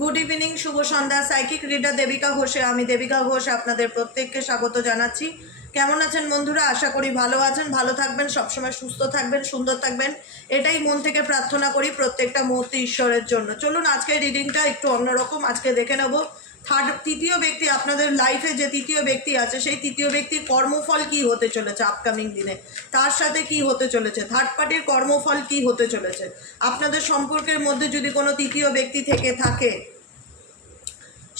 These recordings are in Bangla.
গুড ইভিনিং, শুভ সন্ধ্যা। সাইকিক রিডার দেবিকা ঘোষে আমি দেবিকা ঘোষ আপনাদের প্রত্যেককে স্বাগত জানাচ্ছি। কেমন আছেন বন্ধুরা? আশা করি ভালো আছেন, ভালো থাকবেন, সবসময় সুস্থ থাকবেন, সুন্দর থাকবেন, এটাই মন থেকে প্রার্থনা করি প্রত্যেকটা মুহূর্তে ঈশ্বরের জন্য। চলুন আজকের রিডিংটা একটু অন্যরকম। আজকে দেখে নেব তৃতীয় ব্যক্তি, আপনাদের লাইফে যে তৃতীয় ব্যক্তি আছে সেই তৃতীয় ব্যক্তির কর্মফল কি হতে চলেছে আপকামিং দিনে, তার সাথে কি হতে চলেছে, থার্ড পার্টির কর্মফল কি হতে চলেছে। আপনাদের সম্পর্কের মধ্যে যদি কোনো তৃতীয় ব্যক্তি থেকে থাকে,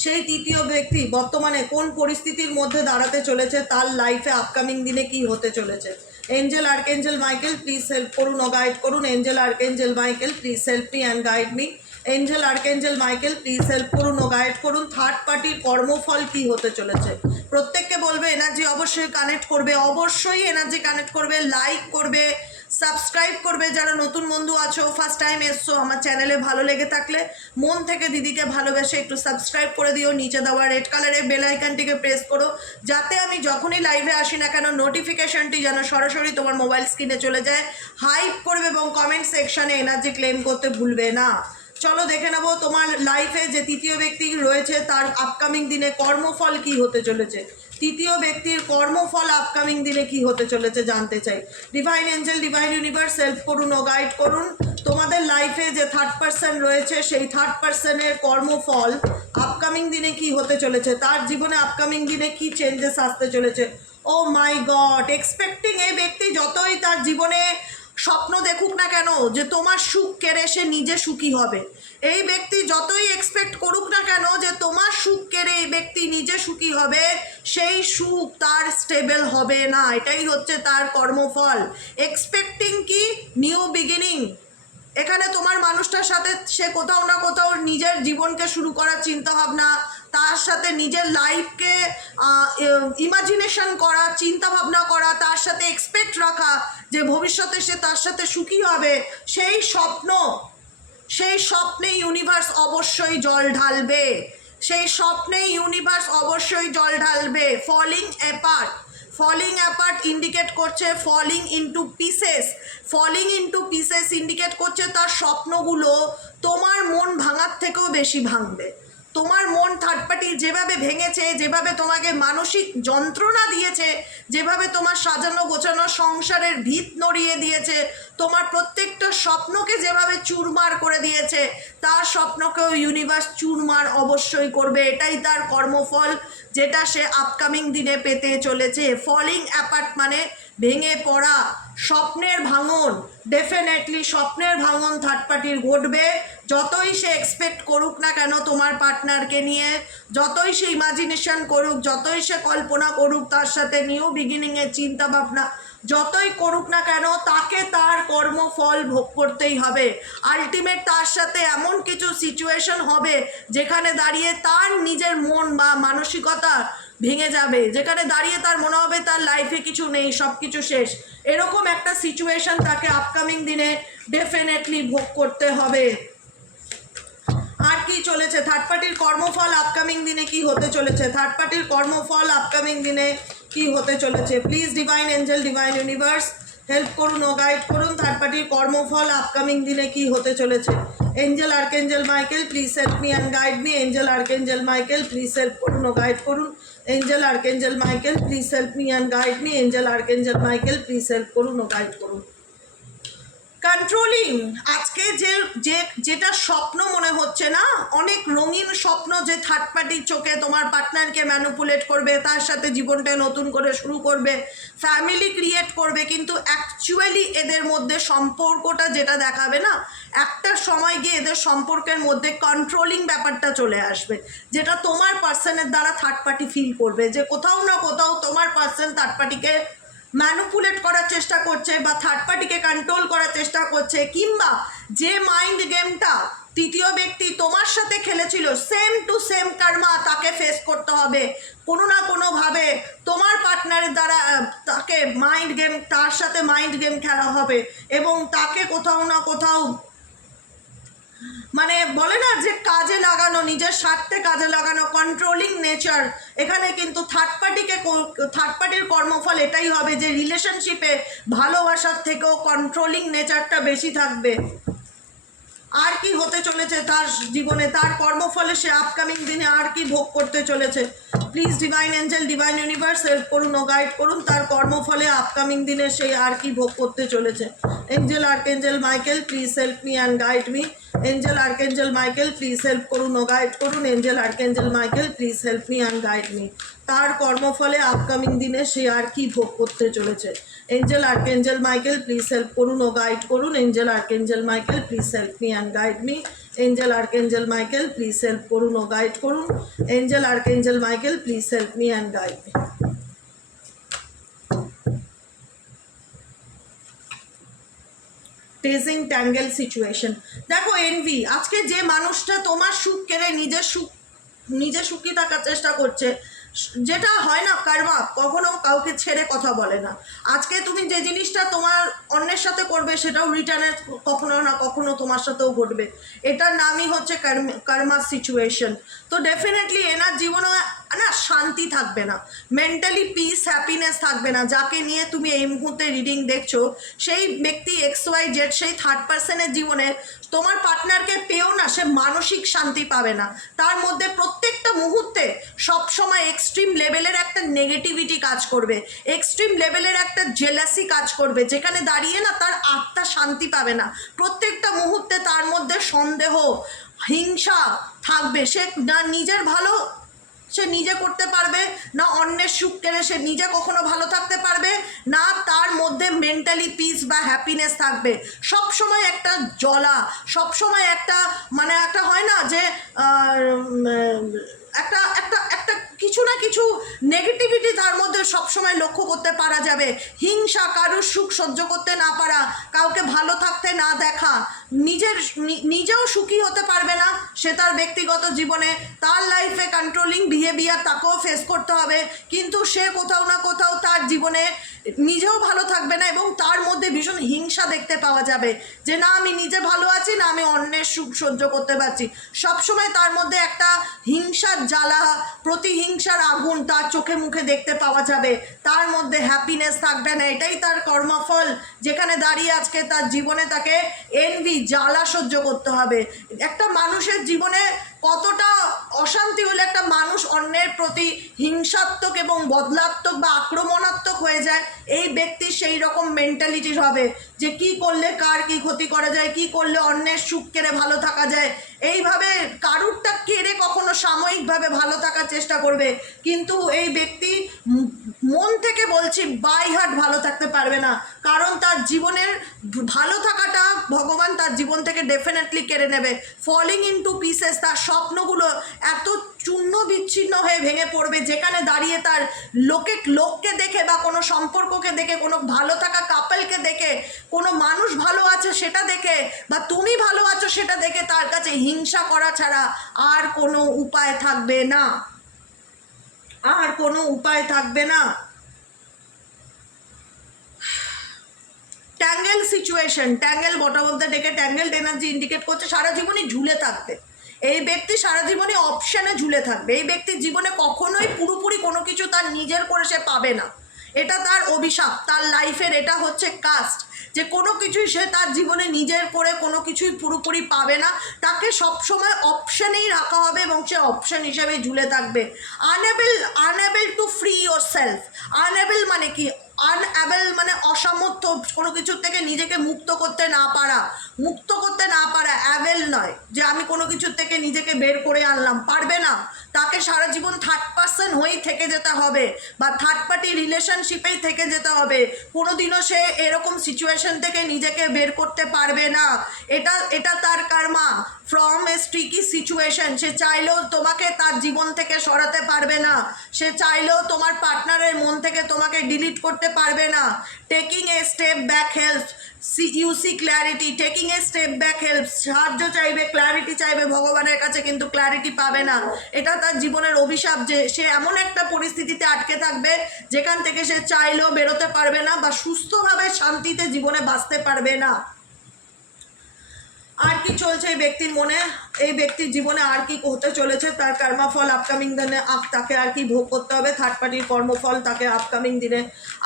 সেই তৃতীয় ব্যক্তি বর্তমানে কোন পরিস্থিতির মধ্যে দাঁড়াতে চলেছে, তার লাইফে আপকামিং দিনে কি হতে চলেছে। Angel archangel Michael please help করুন ও গাইড করুন। Angel archangel Michael please help me and guide me. Angel archangel Michael please help করুন ও গাইড করুন। থার্ড পার্টির কর্মফল কি হতে চলেছে। প্রত্যেককে বলবে এনার্জি অবশ্যই কানেক্ট করবে, অবশ্যই এনার্জি কানেক্ট করবে, লাইক করবে, সাবস্ক্রাইব করবে। যারা নতুন বন্ধু আছো, ফার্স্ট টাইম এসছো আমার চ্যানেলে, ভালো লেগে থাকলে মন থেকে দিদিকে ভালোবেসে একটু সাবস্ক্রাইব করে দিও। নিচে দেওয়া রেড কালারের বেল আইকনটিকে প্রেস করো, যাতে আমি যখনই লাইভে আসি না কেন নোটিফিকেশনটি যেন সরাসরি তোমার মোবাইল স্ক্রিনে চলে যায়। হাইপ করবে এবং কমেন্ট সেকশানে এনার্জি ক্লেম করতে ভুলবে না। চলো দেখে নেবো তোমার লাইফে যে তৃতীয় ব্যক্তি রয়েছে তার আপকামিং দিনে কর্মফল কি হতে চলেছে। তৃতীয় ব্যক্তির কর্মফল আপকামিং দিনে কি হতে চলেছে জানতে চাই। Divine Angel, divine universe help করুন ও গাইড করুন। তোমাদের লাইফে যে থার্ড পার্সন রয়েছে সেই থার্ড পার্সনের কর্মফল আপকামিং দিনে কি হতে চলেছে, তার জীবনে আপকামিং দিনে কি চেঞ্জেস আসতে চলেছে। ও মাই গড, এক্সপেক্টিং এই ব্যক্তি যতই তার জীবনে স্বপ্ন দেখুক না কেন যে তোমার সুখ কেড়ে সে নিজে সুখী হবে, এই ব্যক্তি যতই এক্সপেক্ট করুক না কেন যে তোমার সুখ কেড়ে এই ব্যক্তি নিজে সুখী হবে, সেই সুখ তার স্টেবল হবে না। এটাই হচ্ছে তার কর্মফল। এক্সপেক্টিং কি? New beginning. এখানে তোমার মানুষটার সাথে সে কোথাও না কোথাও নিজের জীবনকে শুরু করার চিন্তাভাবনা, তার সাথে নিজের লাইফকে ইমাজিনেশন করা, চিন্তাভাবনা করা, তার সাথে এক্সপেক্ট রাখা যে ভবিষ্যতে সে তার সাথে সুখী হবে, সেই স্বপ্ন, সেই স্বপ্নে ইউনিভার্স অবশ্যই জল ঢালবে। সেই স্বপ্নে ইউনিভার্স অবশ্যই জল ঢালবে। Falling apart, falling apart indicate করছে falling into pieces. Falling into pieces indicate করছে তার স্বপ্নগুলো তোমার মন ভাঙার থেকেও বেশি ভাঙবে। তোমার মন থার্ড পার্টি যেভাবে ভেঙেছে, যেভাবে তোমাকে মানসিক যন্ত্রণা দিয়েছে, যেভাবে তোমার সাজানো গোছানো সংসারের ভিত নড়িয়ে দিয়েছে, তোমার প্রত্যেকটা স্বপ্নকে যেভাবে চুরমার করে দিয়েছে, তার স্বপ্নকেও ইউনিভার্স চুরমার অবশ্যই করবে। এটাই তার কর্মফল, যেটা সে আপকামিং দিনে পেতে চলেছে। ফলিং অ্যাপার্ট মানে ভেঙে পড়া, স্বপ্নের ভাঙন। ডেফিনেটলি স্বপ্নের ভাঙন থার্ড পার্টির ঘটবে। যতই সে এক্সপেক্ট করুক না কেন তোমার পার্টনারকে নিয়ে, যতই সে ইমাজিনেশন করুক, যতই সে কল্পনা করুক তার সাথে নিউ বিগিনিংয়ের চিন্তা ভাবনা যতই করুক না কেন, তাকে তার কর্মফল ভোগ করতেই হবে। আলটিমেট তার সাথে এমন কিছু সিচুয়েশন হবে যেখানে দাঁড়িয়ে তার নিজের মন বা মানসিকতা ভেঙে যাবে, যেখানে দাঁড়িয়ে তার মনে হবে তার লাইফে কিছু নেই, সব কিছু শেষ। এরকম একটা সিচুয়েশন তাকে আপকামিং দিনে ডেফিনেটলি ভোগ করতে হবে। আর কি চলেছে থার্ড পার্টির কর্মফল আপকামিং দিনে কি হতে চলেছে, থার্ড পার্টির কর্মফল আপকামিং দিনে কি হতে চলেছে। Please divine Angel, divine universe help করুন ও গাইড করুন। থার্ড পার্টির কর্মফল আপকামিং দিনে কি হতে চলেছে। Angel archangel Michael please help me and guide me. Angel archangel Michael please help করুন ও গাইড করুন। Angel archangel Michael please help me and guide me. Angel archangel Michael please help করুন ও গাইড করুন। কন্ট্রোলিং, আজকে যেটা স্বপ্ন মনে হচ্ছে না, অনেক রঙিন স্বপ্ন যে থার্ড পার্টির চোখে তোমার পার্টনারকে ম্যানিপুলেট করবে, তার সাথে জীবনটা নতুন করে শুরু করবে, ফ্যামিলি ক্রিয়েট করবে, কিন্তু অ্যাকচুয়ালি এদের মধ্যে সম্পর্কটা যেটা দেখাবে না, একটা সময় গিয়ে এদের সম্পর্কের মধ্যে কন্ট্রোলিং ব্যাপারটা চলে আসবে, যেটা তোমার পার্সনের দ্বারা থার্ড পার্টি ফিল করবে যে কোথাও না কোথাও তোমার পার্সন থার্ড পার্টিকে ম্যানিপুলেট করার চেষ্টা করছে বা থার্ড পার্টিকে কন্ট্রোল করার চেষ্টা করছে, কিংবা যে মাইন্ড গেমটা তৃতীয় ব্যক্তি তোমার সাথে খেলেছিল, সেম টু সেম কর্মা তাকে ফেস করতে হবে কোনো না কোনোভাবে। তোমার পার্টনারের দ্বারা তাকে মাইন্ড গেম, তার সাথে মাইন্ড গেম খেলা হবে এবং তাকে কোথাও না কোথাও মানে বলে না যে কাজে লাগানো, নিজের স্বার্থে কাজে লাগানো, কন্ট্রোলিং নেচার। এখানে কিন্তু থার্ড পার্টির কর্মফল এটাই হবে যে রিলেশনশিপে ভালোবাসার থেকেও কন্ট্রোলিং নেচারটা বেশি থাকবে। আর কি হতে চলেছে তার জীবনে, তার কর্মফলে সে আপকামিং দিনে আর কি ভোগ করতে চলেছে। Please divine Angel, divine universe help করুন ও গাইড করুন, তার কর্মফলে আপকামিং দিনে সে আর কি ভোগ করতে চলেছে। Angel archangel Michael please help me and guide me. Angel archangel Michael please help করুন ও গাইড করুন। Angel archangel Michael please help me and guide me. তার কর্মফলে আপকামিং দিনে সে আর কি ভোগ করতে চলেছে। Angel archangel Michael please help করুন ও গাইড করুন। Angel archangel Michael please help me and guide me. Angel archangel Michael please help করুন ও গাইড করুন। Angel archangel Michael please help me and guide me. Teasing tangle situation. দেখো এনভি, আজকে যে মানুষটা তোমার সুখ কেড়ে নিজে সুখী থাকার চেষ্টা করছে, যেটা হয় না কার্মা, কখনো কাউকে ছেড়ে কথা বলে না। আজকে তুমি যে জিনিসটা তোমার অন্যের সাথে করবে সেটাও রিটার্নে কখনো না কখনো তোমার সাথেও ঘটবে। এটার নামই হচ্ছে কার্মা সিচুয়েশন। তো ডেফিনেটলি এনার জীবনে না শান্তি থাকবে না, মেন্টালি পিস হ্যাপিনেস থাকবে না। যাকে নিয়ে তুমি এই মুহূর্তে রিডিং দেখছো সেই ব্যক্তি XYZ, সেই থার্ড পার্সনের জীবনে তোমার পার্টনারকে পেয়েও না সে মানসিক শান্তি পাবে না। তার মধ্যে প্রত্যেকটা মুহূর্তে সবসময় এক্সট্রিম লেভেলের একটা নেগেটিভিটি কাজ করবে, এক্সট্রিম লেভেলের একটা জেলাসি কাজ করবে, যেখানে দাঁড়িয়ে না তার আত্মা শান্তি পাবে না। প্রত্যেকটা মুহূর্তে তার মধ্যে সন্দেহ, হিংসা থাকবে। সে না নিজের ভালো সে নিজে করতে পারবে, না অন্যের সুখ কেড়ে সে নিজে কখনো ভালো থাকতে পারবে, না তার মধ্যে মেন্টালি পিস বা হ্যাপিনেস থাকবে। সব সময় একটা জ্বলা, সব সময় একটা মানে একটা হয় না যে একটা একটা একটা কিছু না কিছু নেগেটিভিটি তার মধ্যে সবসময় লক্ষ্য করতে পারা যাবে। হিংসা, কারোর সুখ সহ্য করতে না পারা, কাউকে ভালো থাকতে না দেখা, নিজেও সুখী হতে পারবে না সে তার ব্যক্তিগত জীবনে। তার লাইফে কন্ট্রোলিং বিহেভিয়ার তাকেও ফেস করতে হবে, কিন্তু সে কোথাও না কোথাও তার জীবনে নিজেও ভালো থাকবে না এবং তার মধ্যে ভীষণ হিংসা দেখতে পাওয়া যাবে যে না আমি নিজে ভালো আছি, না আমি অন্যের সুখ সহ্য করতে পারছি। সবসময় তার মধ্যে একটা হিংসার জ্বালা, প্রতিহিংসার আগুন তার চোখে মুখে দেখতে পাওয়া যাবে। তার মধ্যে হ্যাপিনেস থাকবে না। এটাই তার কর্মফল, যেখানে দাঁড়িয়ে আজকে তার জীবনে তাকে এনভি, জ্বালা সহ্য করতে হবে। একটা মানুষের জীবনে কতটা অশান্তি হলে একটা মানুষ অন্যের প্রতি হিংসাত্মক এবং বদলাত্মক বা আক্রমণাত্মক হয়ে যায়, এই ব্যক্তির সেই রকম মেন্টালিটির হবে যে কি করলে কার কি ক্ষতি করা যায়, কি করলে অন্যের সুখ কেড়ে ভালো থাকা যায়। এইভাবে কারুরটা কেড়ে কখনো সাময়িকভাবে ভালো থাকার চেষ্টা করবে, কিন্তু এই ব্যক্তি মন থেকে বলছি বাই হার্ট ভালো থাকতে পারবে না। কারণ তার জীবনের ভালো থাকাটা ভগবান তার জীবন থেকে ডেফিনেটলি কেড়ে নেবে। ফলিং ইনটু পিসেস, তার স্বপ্নগুলো এত চূর্ণ বিচ্ছিন্ন হয়ে ভেঙে পড়বে, যেখানে দাঁড়িয়ে তার লোককে দেখে বা কোনো সম্পর্ককে দেখে, কোনো ভালো থাকা কাপলকে দেখে, কোনো মানুষ ভালো আছে সেটা দেখে বা তুমি ভালো আছো সেটা দেখে তার কাছে হিংসা করা ছাড়া আর কোনো উপায় থাকবে না, আর কোনো উপায় থাকবে না। ট্যাঙ্গেল সিচুয়েশন, ট্যাঙ্গেল বটম অফ দ্য ডেকে ট্যাঙ্গেলড এনার্জি ইন্ডিকেট করছে সারা জীবনই ঝুলে থাকবে। এই ব্যক্তি সারা জীবনই অপশানে ঝুলে থাকবে। এই ব্যক্তির জীবনে কখনোই পুরোপুরি কোনো কিছু তার নিজের করে সে পাবে না। এটা তার অভিশাপ, তার লাইফের এটা হচ্ছে কাস্ট, যে কোনো কিছুই সে তার জীবনে নিজের করে কোনো কিছুই পুরোপুরি পাবে না। তাকে সবসময় অপশানেই রাখা হবে এবং সে অপশান হিসেবেই ঝুলে থাকবে। Unable to free your self. Unable মানে কি? আনএবল মানে অসামর্থ্য, কোনো কিছুর থেকে নিজেকে মুক্ত করতে না পারা। মুক্ত করতে না পারা, অ্যাভেল নয় যে আমি কোনো কিছুর থেকে নিজেকে বের করে আনলাম, পারবে না। তাকে সারা জীবন থার্ড পার্সন হয়েই থেকে যেতে হবে বা থার্ড পার্টি রিলেশনশিপেই থেকে যেতে হবে। কোনোদিনও সে এরকম সিচুয়েশন থেকে নিজেকে বের করতে পারবে না। এটা তার কার্মা ফ্রম এ স্ট্রিকি সিচুয়েশন। সে চাইলেও তোমাকে তার জীবন থেকে সরাতে পারবে না, সে চাইলেও তোমার পার্টনারের মন থেকে তোমাকে ডিলিট করতে পারবে না। Taking a step back help, you see clarity. Taking a step back help, সাহায্য চাইবে, ক্ল্যারিটি চাইবে ভগবানের কাছে, কিন্তু ক্ল্যারিটি পাবে না। এটা তার জীবনের অভিশাপ যে সে এমন একটা পরিস্থিতিতে আটকে থাকবে যেখান থেকে সে চাইলেও বেরোতে পারবে না বা সুস্থভাবে শান্তিতে জীবনে বাঁচতে পারবে না। আর কি চলছে এই ব্যক্তির মনে, এই ব্যক্তির জীবনে আর কি হতে চলেছে, তার কর্মা ফল আপকামিং দিনে তাকে আর কি ভোগ করতে হবে, থার্ড পার্টির কর্মফল তাকে আপকামিং দিনে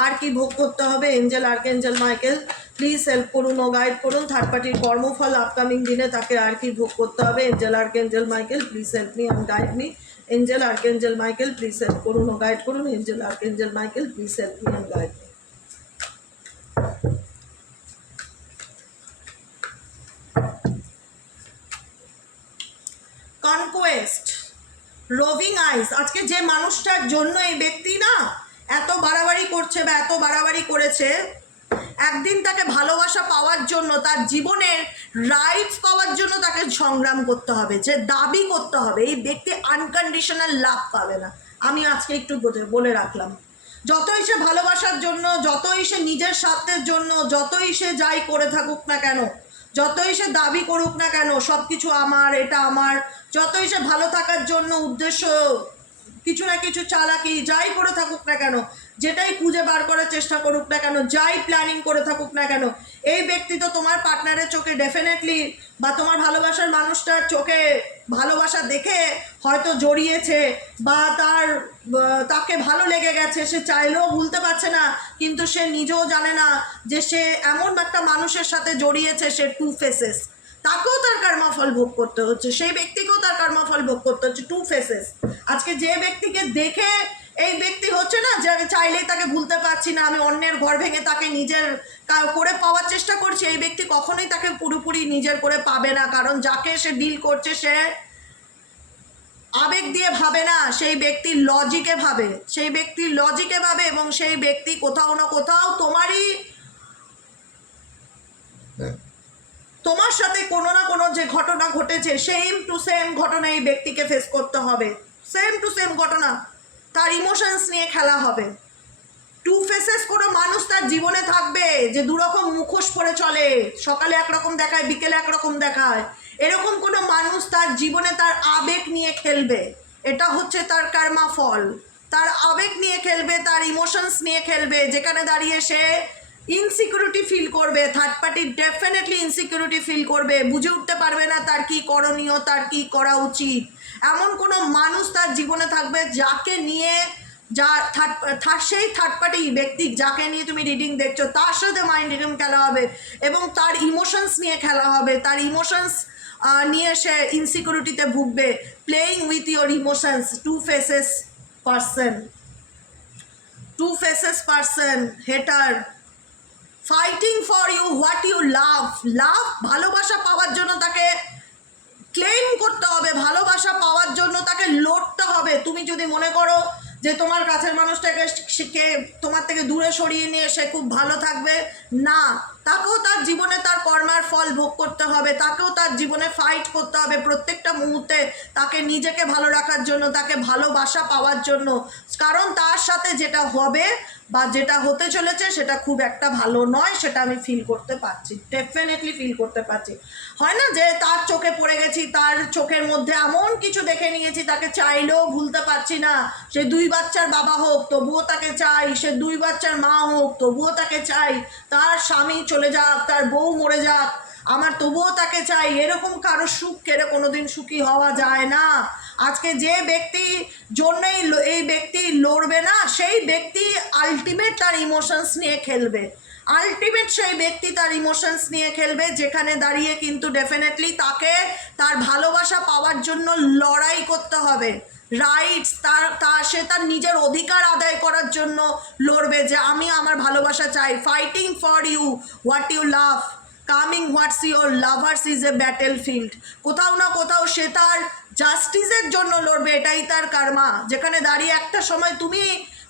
আর কি ভোগ করতে হবে। Angel archangel Michael please help করুন ও গাইড করুন, থার্ড পার্টির কর্মফল আপকামিং দিনে তাকে আর কি ভোগ করতে হবে। Angel archangel Michael please help me and guide me. Angel archangel Michael please help করুন ও গাইড করুন। Angel archangel Michael please help me and guide me. Conquest, roving eyes, আজকে যে মানুষটার জন্য এই ব্যক্তি না এত বাড়াবাড়ি করছে বা এত বাড়াবাড়ি করেছে, একদিন তাকে ভালোবাসা পাওয়ার জন্য, তার জীবনের রাইটস পাওয়ার জন্য তাকে সংগ্রাম করতে হবে, যে দাবি করতে হবে। এই ব্যক্তি আনকন্ডিশনাল লাভ পাবে না, আমি আজকে একটু বলে রাখলাম। যতই সে ভালোবাসার জন্য, যতই সে নিজের স্বার্থের জন্য, যতই সে যাই করে থাকুক না কেন, যতই সে দাবি করুক না কেন সব কিছু আমার, এটা আমার, যতই সে ভালো থাকার জন্য উদ্দেশ্য কিছু না কিছু চালাকি যাই করে থাকুক না কেন, যেটাই খুঁজে বার করার চেষ্টা করুক না কেন, যাই প্ল্যানিং করে থাকুক না কেন, এই ব্যক্তি তো তোমার পার্টনারের চোখে ডেফিনেটলি, বা তোমার ভালোবাসার মানুষটার চোখে ভালোবাসা দেখে হয়তো জড়িয়েছে, বা তাকে ভালো লেগে গেছে, সে চাইলেও ভুলতে পারছে না, কিন্তু সে নিজেও জানে না যে সে এমন একটা মানুষের সাথে জড়িয়েছে, সে টু ফেসেস, তাকেও তার কর্মফল ভোগ করতে হচ্ছে, সেই ব্যক্তিকেও তার কর্মফল ভোগ করতে হচ্ছে, টু ফেসেস। আজকে যে ব্যক্তিকে দেখে এই ব্যক্তি হচ্ছে না যে আমি চাইলেই তাকে ভুলতে পারছি না, আমি অন্যের ঘর ভেঙে তাকে নিজের করে পাওয়ার চেষ্টা করছি, এই ব্যক্তি কখনোই তাকে পুরোপুরি নিজের করে পাবে না, কারণ যাকে সে ডিল করছে সে আবেগ দিয়ে ভাবে না, সেই ব্যক্তির লজিকে ভাবে, সেই ব্যক্তির লজিকে ভাবে, এবং সেই ব্যক্তি কোথাও না কোথাও তোমার সাথে কোনো না কোনো যে ঘটনা ঘটেছে, সেম টু সেম ঘটনা এই ব্যক্তিকে ফেস করতে হবে, সেম টু সেম ঘটনা, তার ইমোশনস নিয়ে খেলা হবে। টু ফেসেস কোনো মানুষ তার জীবনে থাকবে যে দুরকম মুখোশ পরে চলে, সকালে একরকম দেখায়, বিকেলে একরকম দেখায়, এরকম কোনো মানুষ তার জীবনে তার আবেগ নিয়ে খেলবে, এটা হচ্ছে তার কর্মা ফল। তার আবেগ নিয়ে খেলবে, তার ইমোশনস নিয়ে খেলবে, যেখানে দাঁড়িয়ে সে ইনসিকিউরিটি ফিল করবে, third party definitely insecurity feel করবে, বুঝে উঠতে পারবে না তার কি করণীয়, তার কি করা উচিত। এমন কোনো মানুষ তার জীবনে থাকবে যাকে নিয়ে, সেই থার্ড পার্টি ব্যক্তি যাকে নিয়ে তুমি রিডিং দেখছো, তার সাথে মাইন্ড রিডিং খেলা হবে, এবং তার ইমোশনস নিয়ে খেলা হবে, তার ইমোশনস নিয়ে সে ইনসিকিউরিটিতে ভুগবে, playing with your emotions. Two faces person, two faces person, hater, fighting for you what you love. ভালোবাসা পাওয়ার জন্য তাকে ক্লেম করতে হবে, ভালোবাসা পাওয়ার জন্য তাকে লড়তে হবে। তুমি যদি মনে করো যে তোমার কাছের মানুষটাকে তোমার থেকে দূরে সরিয়ে নিয়ে সে খুব ভালো থাকবে, না, তাকেও তার জীবনে তার কর্মার ফল ভোগ করতে হবে, তাকেও তার জীবনে ফাইট করতে হবে প্রত্যেকটা মুহূর্তে, তাকে নিজেকে ভালো রাখার জন্য, তাকে ভালোবাসা পাওয়ার জন্য, কারণ তার সাথে যেটা হবে বা যেটা হতে চলেছে সেটা খুব একটা ভালো নয়, সেটা আমি ফিল করতে পারছি, ডেফিনেটলি ফিল করতে পারছি। হয় না যে তার চোখে পড়ে গেছি, তার চোখের মধ্যে এমন কিছু দেখে নিয়েছি, তাকে চাইলেও ভুলতে পারছি না, সে 2 বাচ্চার বাবা হোক তবুও তাকে চাই, সে 2 বাচ্চার মা হোক তবুও তাকে চাই, তার স্বামী চলে যাক, তার বউ মরে যাক, আমার তবুও তাকে চাই, এরকম কারো সুখ কেড়ে কোনোদিন সুখী হওয়া যায় না। আজকে যে ব্যক্তি জন্যই এই ব্যক্তি লড়বে না, সেই ব্যক্তি আলটিমেট তার ইমোশনস নিয়ে খেলবে, আলটিমেট সেই ব্যক্তি তার ইমোশনস নিয়ে খেলবে, যেখানে দাঁড়িয়ে কিন্তু ডেফিনেটলি তাকে তার ভালোবাসা পাওয়ার জন্য লড়াই করতে হবে, রাইটস, সে তার নিজের অধিকার আদায় করার জন্য লড়বে, যে আমি আমার ভালোবাসা চাই, fighting for you what you love, coming what's your lovers is a battlefield. কোথাও না কোথাও সে তার জাস্টিসের জন্য লড়বে, এটাই তার কর্মা, যেখানে দাঁড়িয়ে একটা সময় তুমি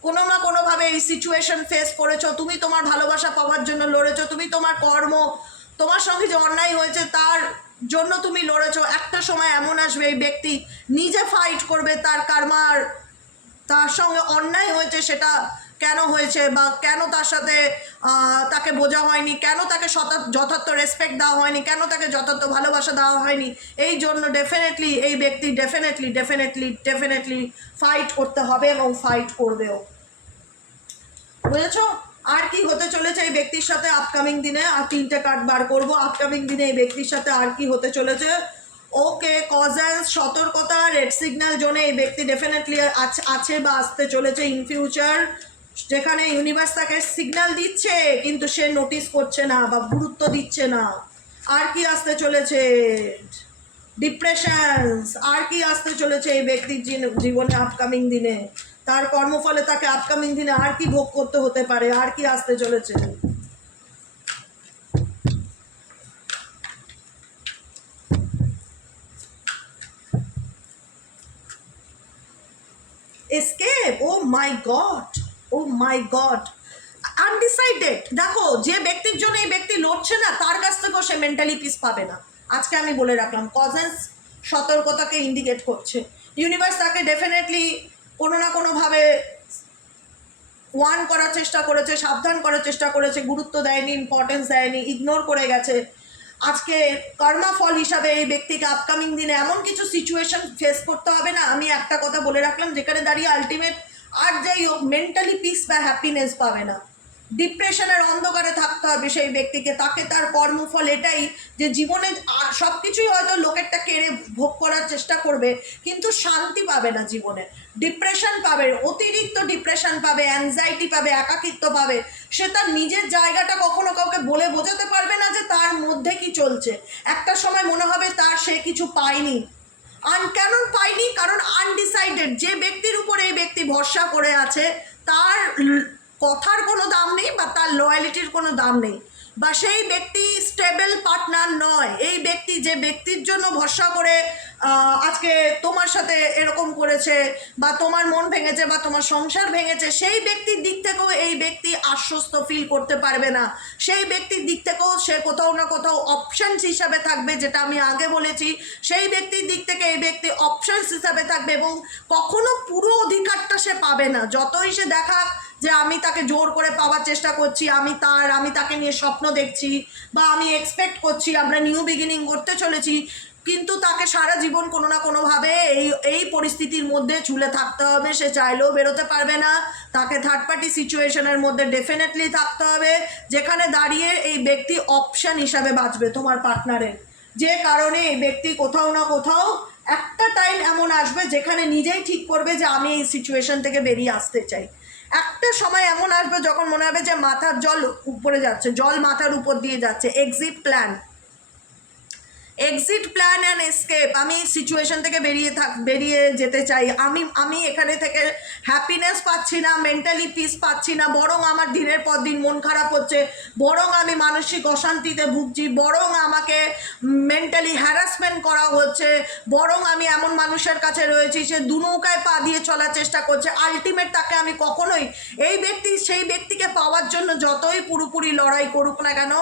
কোনো না কোনোভাবে এই সিচুয়েশন ফেস করেছো, তুমি তোমার ভালোবাসা পাওয়ার জন্য লড়েছো, তুমি তোমার কর্ম, তোমার সঙ্গে যে অন্যায় হয়েছে তার জন্য তুমি লড়েছো, একটা সময় এমন আসবে এই ব্যক্তি নিজে ফাইট করবে তার কর্মার, তার সঙ্গে অন্যায় হয়েছে সেটা কেন হয়েছে, বা কেন তার সাথে তাকে বোঝা হয়নি, কেন তাকে যথার্থ রেসপেক্ট দেওয়া হয়নি, কেন তাকে যথার্থ ভালোবাসা দেওয়া হয়নি, এই জন্য ডেফিনেটলি এই ব্যক্তি ডেফিনেটলি ফাইট করতে হবে এবং ফাইট করবেও, বুঝেছো? আর কি হতে চলেছে এই ব্যক্তির সাথে আপকামিং দিনে, আর 3টে কার্ড বার করবো। আপকামিং দিনে এই ব্যক্তির সাথে আর কি হতে চলেছে। ওকে, কজেন্স, সতর্কতা, রেড সিগন্যাল জোনে এই ব্যক্তি ডেফিনেটলি আছে বা আসতে চলেছে ইন ফিউচার, যেখানে ইউনিভার্স তাকে সিগন্যাল দিচ্ছে কিন্তু সে নোটিস করছে না বা গুরুত্ব দিচ্ছে না। আর কি আসতে চলেছে, ডিপ্রেশনস, আর কি আসতে চলেছে এই ব্যক্তির জীবনে আপকামিং দিনে, তার কর্মফলে তাকে আপকামিং দিনে আর কি ভোগ করতে হতে পারে, আর কি আসতে চলেছে। এসকেপ, ও মাই গড, ও মাই গড, আনডিসাইডেড। দেখো, যে ব্যক্তির জন্য এই ব্যক্তি লড়ছে না তার কাছ থেকেও সে মেন্টালি পিস পাবে না। আজকে আমি বলে রাখলাম, কজেন্স সতর্কতাকে ইন্ডিকেট করছে। ইউনিভার্স তাকে ডেফিনেটলি কোনো না কোনোভাবে ওয়ার্ন করার চেষ্টা করেছে, সাবধান করার চেষ্টা করেছে, গুরুত্ব দেয়নি, ইম্পর্টেন্স দেয়নি, ইগনোর করে গেছে। আজকে কর্মা ফল হিসাবে এই ব্যক্তিকে আপকামিং দিনে এমন কিছু সিচুয়েশন ফেস করতে হবে না। আমি একটা কথা বলে রাখলাম, যেখানে দাঁড়িয়ে আলটিমেট আর যাই হোক মেন্টালি পিস বা হ্যাপিনেস পাবে না, ডিপ্রেশনের অন্ধকারে থাকতে হবে সেই ব্যক্তিকে। তাকে তার কর্মফল এটাই যে জীবনে সব কিছুই হয়তো লোকেরটা কেড়ে ভোগ করার চেষ্টা করবে কিন্তু শান্তি পাবে না জীবনে, ডিপ্রেশন পাবে, অতিরিক্ত ডিপ্রেশন পাবে, অ্যাংজাইটি পাবে, একাকিত্ব পাবে। সে তার নিজের জায়গাটা কখনো কাউকে বলে বোঝাতে পারবে না যে তার মধ্যে কি চলছে। একটা সময় মনে হবে তার সে কিছু পায়নি। কেন পাইনি? কারণ আনডিসাইডেড। যে ব্যক্তির উপরে এই ব্যক্তি ভরসা করে আছে তার কথার কোনো দাম নেই বা তার লয়ালিটির কোনো দাম নেই, বা সেই ব্যক্তি স্টেবল পার্টনার নয়। এই ব্যক্তি যে ব্যক্তির জন্য ভরসা করে আজকে তোমার সাথে এরকম করেছে বা তোমার মন ভেঙেছে বা তোমার সংসার ভেঙেছে, সেই ব্যক্তির দিক থেকেও এই ব্যক্তি আশ্বস্ত ফিল করতে পারবে না। সেই ব্যক্তির দিক থেকেও সে কোথাও না কোথাও অপশানস হিসাবে থাকবে, যেটা আমি আগে বলেছি। সেই ব্যক্তির দিক থেকে এই ব্যক্তি অপশানস হিসাবে থাকবে এবং কখনো পুরো অধিকারটা সে পাবে না। যতই সে দেখা যে আমি তাকে জোর করে পাওয়ার চেষ্টা করছি, আমি তাকে নিয়ে স্বপ্ন দেখছি বা আমি এক্সপেক্ট করছি আমরা নিউ বিগিনিং করতে চলেছি, কিন্তু তাকে সারা জীবন কোনো না কোনোভাবে এই পরিস্থিতির মধ্যে ঝুলে থাকতে হবে। সে চাইলেও বেরোতে পারবে না। তাকে থার্ড পার্টি সিচুয়েশনের মধ্যে ডেফিনেটলি থাকতে হবে, যেখানে দাঁড়িয়ে এই ব্যক্তি অপশান হিসাবে বাঁচবে তোমার পার্টনারের। যে কারণে এই ব্যক্তি কোথাও না কোথাও একটা টাইম এমন আসবে যেখানে নিজেই ঠিক করবে যে আমি এই সিচুয়েশন থেকে বেরিয়ে আসতে চাই। একটা সময় এমন আসবে যখন মনে হবে যে মাথার জল উপরে যাচ্ছে, জল মাথার উপর দিয়ে যাচ্ছে। Exit plan and escape. আমি সিচুয়েশন থেকে বেরিয়ে যেতে চাই। আমি এখানে থেকে হ্যাপিনেস পাচ্ছি না, মেন্টালি পিস পাচ্ছি না, বরং আমার দিনের পর দিন মন খারাপ হচ্ছে, বরং আমি মানসিক অশান্তিতে ভুগছি, বরং আমাকে মেন্টালি হ্যারাসমেন্ট করা হচ্ছে, বরং আমি এমন মানুষের কাছে রয়েছি সে দুনৌকায় পা দিয়ে চলার চেষ্টা করছে। আলটিমেট তাকে আমি কখনোই সেই ব্যক্তিকে পাওয়ার জন্য যতই পুরোপুরি লড়াই করুক না কেন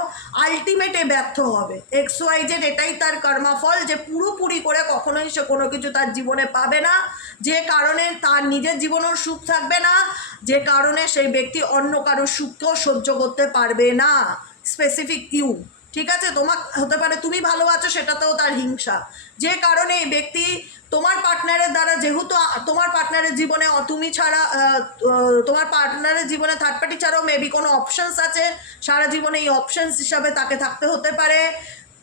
আলটিমেটে ব্যর্থ হবে। XYZ এটাই তার কর্মফল, যে পুরোপুরি করে কখনোই সে কোনো কিছু তার জীবনে পাবে না, যে কারণে তার নিজের জীবনেও সুখ থাকবে না, যে কারণে সেই ব্যক্তি অন্য কারো সুখকেও সহ্য করতে পারবে না। স্পেসিফিক ইউ, ঠিক আছে? তোমার হতে পারে তুমি ভালো আছো সেটাতেও তার হিংসা, যে কারণে এই ব্যক্তি তোমার পার্টনারের দ্বারা, যেহেতু তোমার পার্টনারের জীবনে তুমি ছাড়া তোমার পার্টনারের জীবনে থার্ড পার্টি ছাড়াও মেবি কোনো অপশানস আছে, সারা জীবনে এই অপশানস হিসাবে তাকে থাকতে হতে পারে।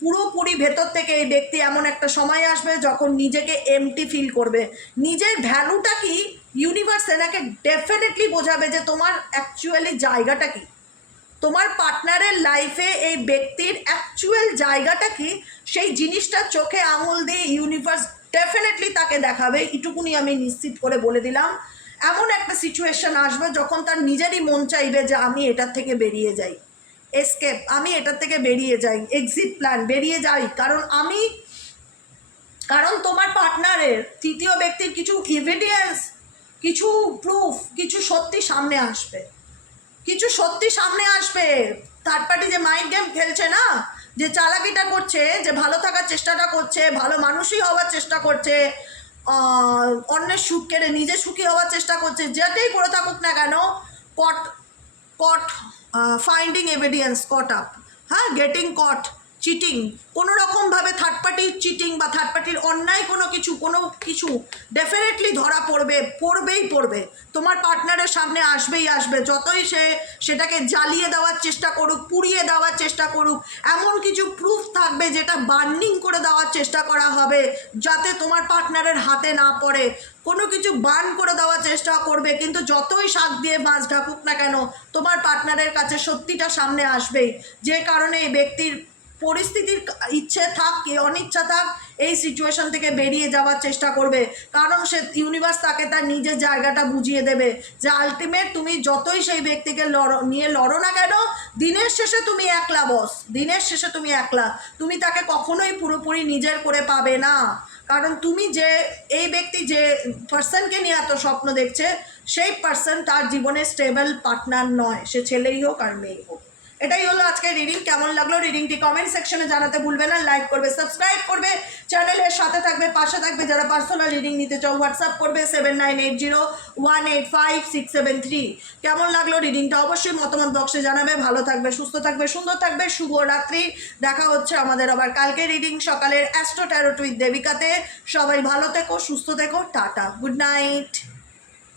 পুরোপুরি ভেতর থেকে এই ব্যক্তি এমন একটা সময় আসবে যখন নিজেকে এমটি ফিল করবে। নিজের ভ্যালুটা কি ইউনিভার্স এনাকে ডেফিনেটলি বোঝাবে যে তোমার অ্যাকচুয়ালি জায়গাটা কি, তোমার পার্টনারের লাইফে এই ব্যক্তির অ্যাকচুয়াল জায়গাটা কি, সেই জিনিসটা চোখে আঙুল দিয়ে ইউনিভার্স ডেফিনেটলি তাকে দেখাবে। এটুকুনি আমি নিশ্চিত করে বলে দিলাম। এমন একটা সিচুয়েশন আসবে যখন তার নিজেরই মন চাইবে যে আমি এটার থেকে বেরিয়ে যাই, এসকেপ, আমি এটার থেকে বেরিয়ে যাই, এক্সিট প্ল্যান, বেরিয়ে যাই। কারণ তোমার পার্টনারের তৃতীয় ব্যক্তির কিছু এভিডেন্স, কিছু প্রুফ, কিছু সত্যি সামনে আসবে, কিছু সত্যি সামনে আসবে। থার্ড পার্টি যে মাইন্ড গেম খেলছে না, যে চালাকিটা করছে, যে ভালো থাকার চেষ্টাটা করছে, ভালো মানুষই হওয়ার চেষ্টা করছে, অন্যের সুখ কেড়ে নিজে সুখী হওয়ার চেষ্টা করছে, যেটাই করে থাকুক না কেন, কট ফাইন্ডিং এভিডেন্স, কট আপ, হ্যাঁ, গেটিং কট, চিটিং, কোনো রকমভাবে থার্ড পার্টির চিটিং বা থার্ড পার্টির অন্যায় কোনো কিছু ডেফিনেটলি ধরা পড়বে। তোমার পার্টনারের সামনে আসবে, যতই সে সেটাকে জ্বালিয়ে দেওয়ার চেষ্টা করুক, পুড়িয়ে দেওয়ার চেষ্টা করুক, এমন কিছু প্রুফ থাকবে যেটা বার্নিং করে দেওয়ার চেষ্টা করা হবে যাতে তোমার পার্টনারের হাতে না পড়ে। কোনো কিছু বার্ন করে দেওয়ার চেষ্টা করবে, কিন্তু যতই শাক দিয়ে মাছ ঢাকুক না কেন তোমার পার্টনারের কাছে সত্যিটা সামনে আসবেই। যে কারণে এই ব্যক্তির পরিস্থিতির ইচ্ছে থাক কি অনিচ্ছা থাক এই সিচুয়েশন থেকে বেরিয়ে যাওয়ার চেষ্টা করবে, কারণ সে ইউনিভার্স তাকে তার নিজের জায়গাটা বুঝিয়ে দেবে যে আলটিমেট তুমি যতই সেই ব্যক্তিকে নিয়ে লড়ো না কেন, দিনের শেষে তুমি একলা বস, দিনের শেষে তুমি একলা, তুমি তাকে কখনোই পুরোপুরি নিজের করে পাবে না। কারণ তুমি যে এই ব্যক্তি যে পার্সনকে নিয়ে এত স্বপ্ন দেখছে সেই পার্সন তার জীবনে স্টেবল পার্টনার নয়, সে ছেলেই হোক আর মেয়েই হোক। এটাই হলো আজকের রিডিং। কেমন লাগলো রিডিংটি কমেন্ট সেকশনে জানাতে ভুলবে না। লাইক করবে, সাবস্ক্রাইব করবে, চ্যানেলের সাথে থাকবে, পাশে থাকবে। যারা পার্সোনাল রিডিং নিতে চাও হোয়াটসঅ্যাপ করবে 7980185673। কেমন লাগলো রিডিংটা অবশ্যই মতামত বক্সে জানাবে। ভালো থাকবে, সুস্থ থাকবে, সুন্দর থাকবে। শুভ রাত্রি। দেখা হচ্ছে আমাদের আবার কালকে রিডিং সকালের অ্যাস্ট্রো ট্যারোট উইথ দেবিকাতে। সবাই ভালো থেকো, সুস্থ থেকো, টাটা, গুড নাইট।